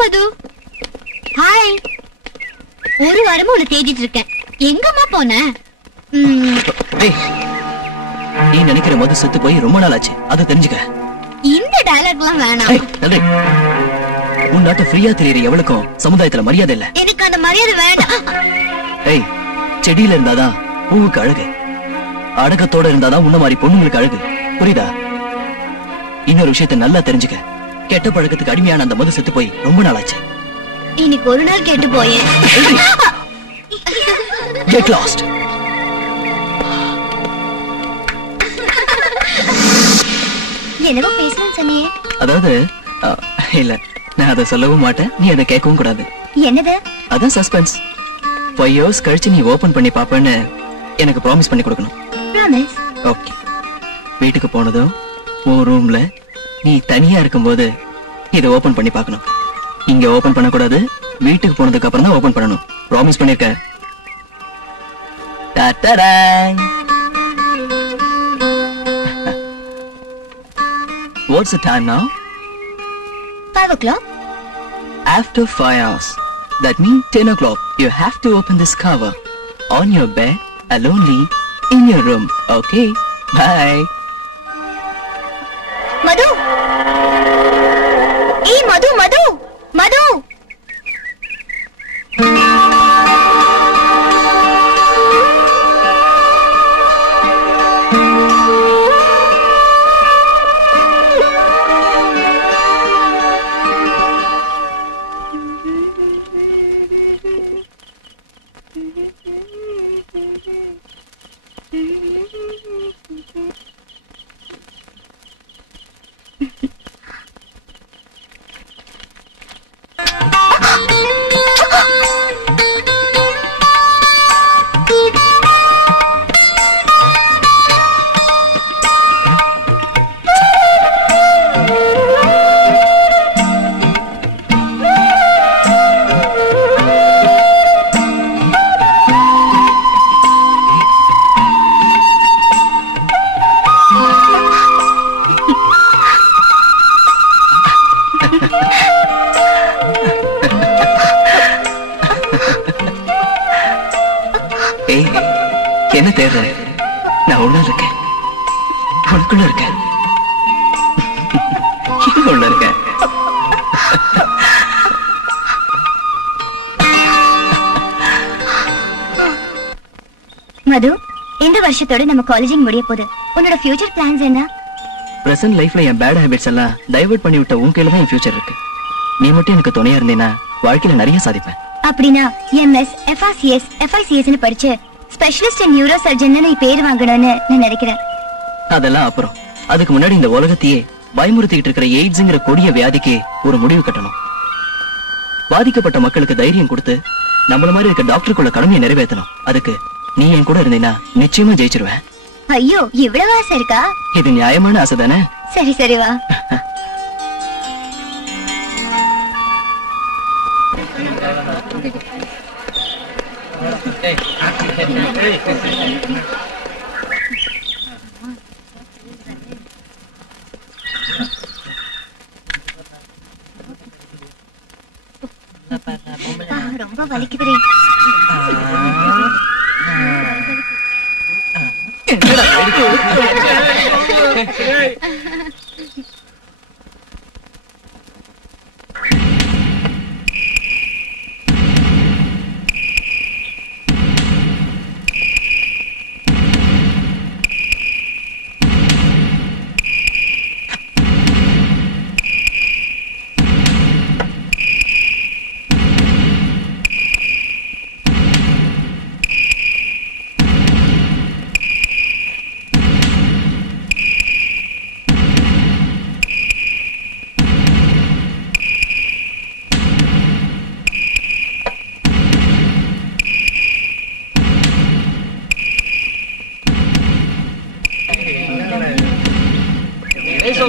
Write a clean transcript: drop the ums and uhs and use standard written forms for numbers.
மது. Hi. ஒரு வாரமா உன்னை தேடிட்டு இருக்கேன். எங்கம்மா போன? நீ நினைக்கிற மது செத்து போய் ரொம்ப நாள் ஆச்சு. அது தெரிஞ்சுக்க. இந்த டயலாக்லாம் வேணாம். உன் நாட்டு ஃப்ரீயா தெரியற எவளுக்கும் சமுதாயத்துல மரியாதை இல்ல. எனக்கு அந்த மரியாதை வேண்டாம். ஏய், செடியில இருந்தாதான் பூவுக்கு அழகு, அடக்கத்தோட இருந்தாதான் உன்ன மாதிரி பொண்ணுங்களுக்கு அழகு. புரியுதா? இன்னொரு விஷயத்தை நல்லா தெரிஞ்சுக்க. கெட்ட பழக்கத்துக்கு அடிமையான அந்த மது செத்து போய் ரொம்ப நாள் ஆச்சு. இன்னைக்கு ஒரு நாள் கேட்டு போயேன். Get lost. என்னவோ பேசணும்னு சொன்னியே. அதாவது இல்ல, நான் அதை சொல்லவும் மாட்டேன், நீ அதை கேட்கவும் கூடாது. என்னது? அதான் சஸ்பென்ஸ். 5 years கழிச்சு நீ ஓபன் பண்ணி பாப்பேன்னு எனக்கு ப்ராமிஸ் பண்ணி கொடுக்கணும். ப்ராமிஸ். ஓகே. வீட்டுக்கு போனதும் உன் ரூம்ல நீ தனியா இருக்கும்போது இதை ஓபன் பண்ணி பார்க்கணும். இங்க ஓபன் பண்ணக்கூடாது, வீட்டுக்கு போனதுக்கு அப்புறம் தான் ஓபன் பண்ணணும். ப்ராமிஸ் பண்ணிருக்க? What's the time now? 5 o'clock. After 5 hours. That means 10 o'clock. You have to open this cover on your bed, alonely, in your room. Okay? Bye. Madhu! Hey, Madhu, Madhu! Madhu! என்ன தேடுற? நான் உள்ள இருக்கேன், உனக்குள்ள இருக்கேன், உள்ள இருக்கேன். மது, இந்த வருஷத்தோட நம்ம காலேஜிங் முடிய போகுது. உன்னோட ஃபியூச்சர் பிளான்ஸ் என்ன? பிரசன்ட் லைஃப்ல என் பேட் ஹேபிட்ஸ் எல்லாம் டைவர்ட் பண்ணி விட்ட உன் கையில தான் என் ஃபியூச்சர் இருக்கு. நீ மட்டும் எனக்கு துணையா இருந்தீனா வாழ்க்கையில நிறைய சாதிப்பேன். அப்படின்னா MS, FRCS, FICS னு படிச்சு ஸ்பெஷலிஸ்ட் இன் நியூரோ சர்ஜன் நீ பேர் வாங்கணும்னு நான் நினைக்கிறேன். அதெல்லாம் அப்புறம். அதுக்கு முன்னாடி இந்த உலகத்தையே பயமுறுத்திட்டு இருக்கிற எய்ட்ஸ்ங்கிற கொடிய வியாதிக்கு ஒரு முடிவு கட்டணும். பாதிக்கப்பட்ட மக்களுக்கு தைரியம் கொடுத்து நம்மள மாதிரி இருக்க டாக்டருக்குள்ள கடமையை நிறைவேற்றணும். அதுக்கு நீ என் கூட இருந்தீனா நிச்சயமா ஜெயிச்சிருவேன். ஐயோ, இவ்வளவு ஆசை இருக்கா? இது நியாயமான ஆசை தானே? சரி சரி வா. ரொம்ப வலிக்குது. Eso